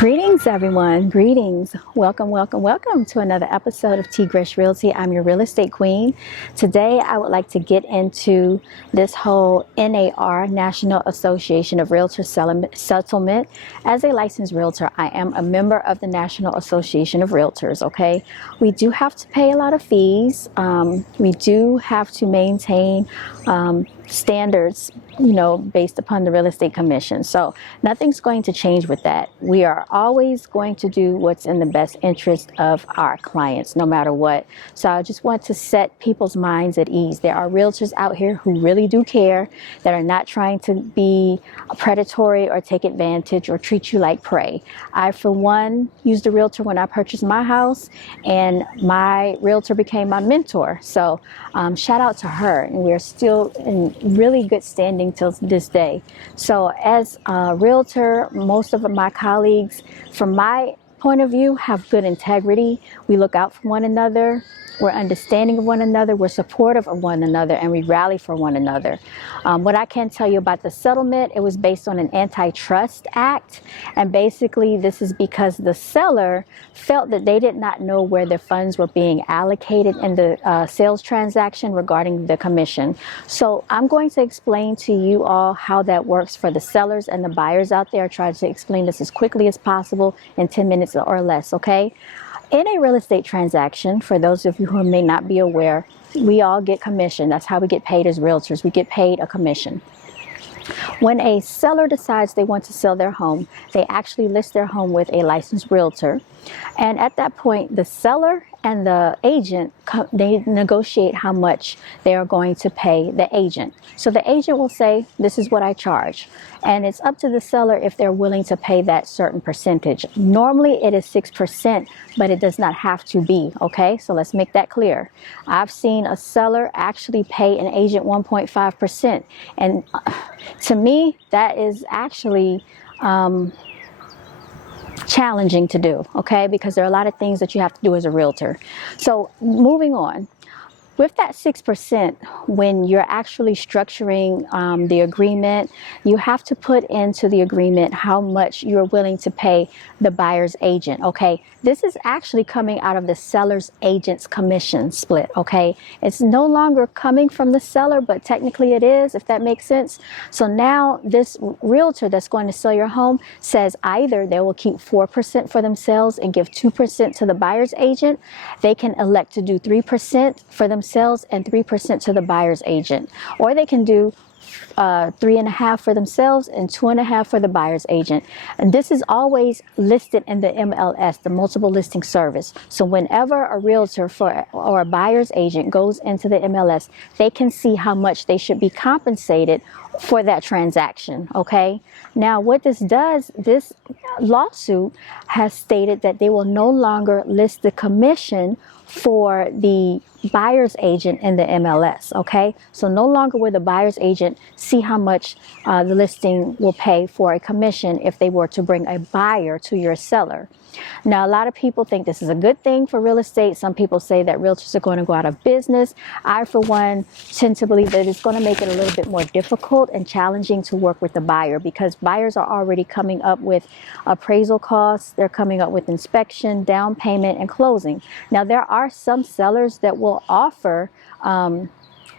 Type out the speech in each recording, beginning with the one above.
Greetings, everyone. Greetings. Welcome to another episode of T. Grish Realty. I'm your real estate queen. Today, I would like to get into this whole NAR, National Association of Realtors settlement. As a licensed realtor, I am a member of the National Association of Realtors, okay? We do have to pay a lot of fees. We do have to maintain standards, based upon the real estate commission. So nothing's going to change with that. We are always going to do what's in the best interest of our clients, no matter what. So I just want to set people's minds at ease. There are realtors out here who really do care, that are not trying to be predatory or take advantage or treat you like prey. I, for one, used a realtor when I purchased my house, and my realtor became my mentor. So shout out to her, and we're still in really good standing till this day. So as a realtor, most of my colleagues, from my point of view, have good integrity. We look out for one another. We're understanding of one another. We're supportive of one another, and we rally for one another. What I can tell you about the settlement, it was based on an antitrust act. And basically, this is because the seller felt that they did not know where their funds were being allocated in the sales transaction regarding the commission. So I'm going to explain to you all how that works for the sellers and the buyers out there. Try to explain this as quickly as possible in 10 minutes or less, okay? In a real estate transaction, for those of you who may not be aware, we all get commission. That's how we get paid as realtors. We get paid a commission. When a seller decides they want to sell their home, they actually list their home with a licensed realtor. And at that point, the seller and the agent, they negotiate how much they are going to pay the agent. So the agent will say, this is what I charge. And it's up to the seller if they're willing to pay that certain percentage. Normally it is 6%, but it does not have to be, okay? So let's make that clear. I've seen a seller actually pay an agent 1.5%. And to me, that is actually challenging to do, okay? Because there are a lot of things that you have to do as a realtor. So moving on. With that 6%, when you're actually structuring the agreement, you have to put into the agreement how much you're willing to pay the buyer's agent, okay? This is actually coming out of the seller's agent's commission split, okay? It's no longer coming from the seller, but technically it is, if that makes sense. So now this realtor that's going to sell your home says either they will keep 4% for themselves and give 2% to the buyer's agent. They can elect to do 3% for themselves and 3% to the buyer's agent, or they can do 3.5% for themselves and 2.5% for the buyer's agent. And this is always listed in the MLS, the multiple listing service. So whenever a realtor or a buyer's agent goes into the MLS, they can see how much they should be compensated for that transaction, okay? Now, what this does, this lawsuit has stated that they will no longer list the commission for the buyer's agent in the MLS, okay? So no longer will the buyer's agent see how much the listing will pay for a commission if they were to bring a buyer to your seller. Now, a lot of people think this is a good thing for real estate. Some people say that realtors are going to go out of business. I, for one, tend to believe that it's going to make it a little bit more difficult and challenging to work with the buyer, because buyers are already coming up with appraisal costs. They're coming up with inspection, down payment, and closing. Now, there are some sellers that will offer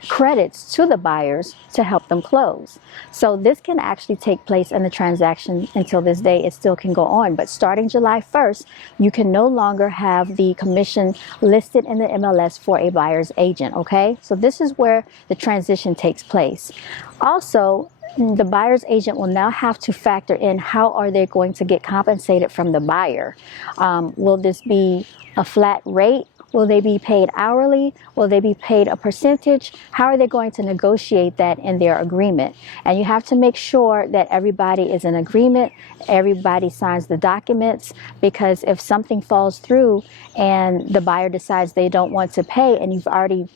credits to the buyers to help them close. So this can actually take place in the transaction until this day. It still can go on, but starting July 1st, you can no longer have the commission listed in the MLS for a buyer's agent, okay? So this is where the transition takes place. Also, the buyer's agent will now have to factor in how are they going to get compensated from the buyer. Will this be a flat rate? Will they be paid hourly? Will they be paid a percentage? How are they going to negotiate that in their agreement? And you have to make sure that everybody is in agreement, everybody signs the documents, because if something falls through and the buyer decides they don't want to pay and you've already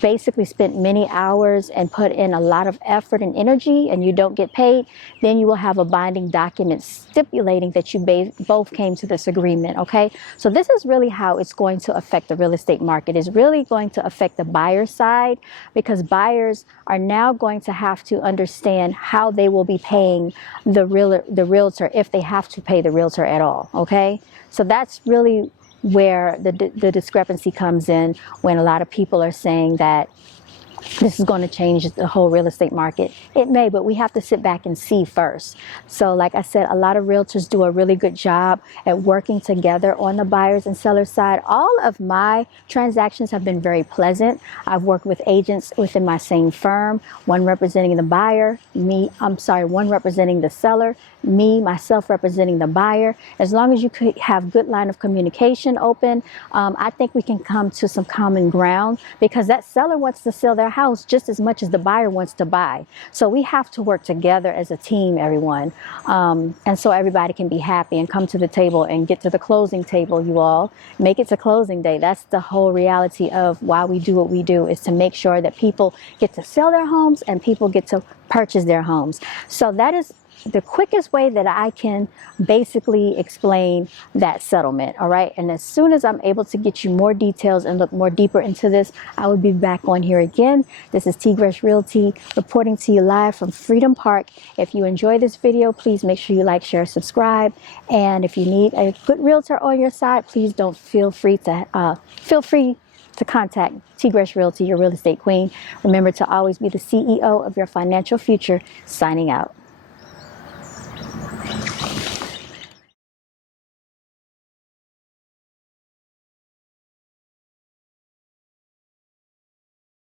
basically spent many hours and put in a lot of effort and energy and you don't get paid, then you will have a binding document stipulating that you both came to this agreement, okay? So this is really how it's going to affect the real estate market. It's really going to affect the buyer side, because buyers are now going to have to understand how they will be paying the realtor, if they have to pay the realtor at all, okay? So that's really where the discrepancy comes in, when a lot of people are saying that this is going to change the whole real estate market. It may, but we have to sit back and see first. So like I said, a lot of realtors do a really good job at working together on the buyers and sellers side. All of my transactions have been very pleasant. I've worked with agents within my same firm, one representing the buyer, one representing the seller, myself representing the buyer. As long as you could have good line of communication open, I think we can come to some common ground, because that seller wants to sell their house just as much as the buyer wants to buy. So we have to work together as a team, everyone. And so everybody can be happy and come to the table and get to the closing table, you all. Make it to closing day. That's the whole reality of why we do what we do, is to make sure that people get to sell their homes and people get to purchase their homes. So that is the quickest way that I can basically explain that settlement, all right? And as soon as I'm able to get you more details and look more deeper into this, I will be back on here again. This is T. Gresh Realty reporting to you live from Freedom Park. If you enjoy this video, please make sure you like, share, subscribe. And if you need a good realtor on your side, please don't feel free to contact T. Gresh Realty, your real estate queen. Remember to always be the CEO of your financial future. Signing out.